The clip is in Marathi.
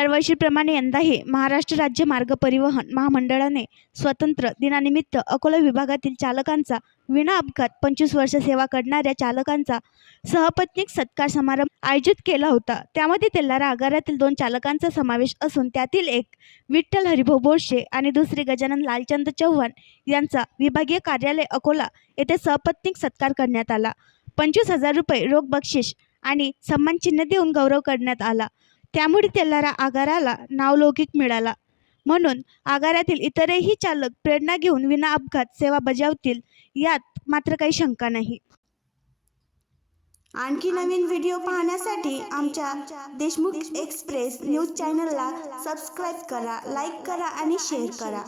दरवर्षीप्रमाणे यंदाही महाराष्ट्र राज्य मार्ग परिवहन महामंडळाने स्वातंत्र्य दिनानिमित्त अकोला विभागातील चालकांचा विना अपघात 25 वर्ष सेवा करणाऱ्या चालकांचा सपत्नीक सत्कार समारंभ आयोजित केला होता। त्यामध्ये तेल्हारा आगारातील 2 चालकांचा समावेश असून त्यातील एक विठ्ठल हरिभाऊ बोरशे आणि दुसरे गजानन लालचंद चव्हाण यांचा विभागीय कार्यालय अकोला येथे सपत्नीक सत्कार करण्यात आला। 25,000 रुपये रोख बक्षीस आणि सन्मानचिन्ह देऊन गौरव करण्यात आला। त्यामुळे तेल्हारा आगाराला नावलौकिक मिळाला। म्हणून आगारातील इतरही चालक प्रेरणा घेऊन विना अपघात सेवा बजावतील यात मात्र काही शंका नाही। आणखी नवीन व्हिडिओ पाहण्यासाठी आमच्या देशमुख एक्सप्रेस न्यूज चॅनलला सबस्क्राईब करा, लाईक करा आणि शेअर करा।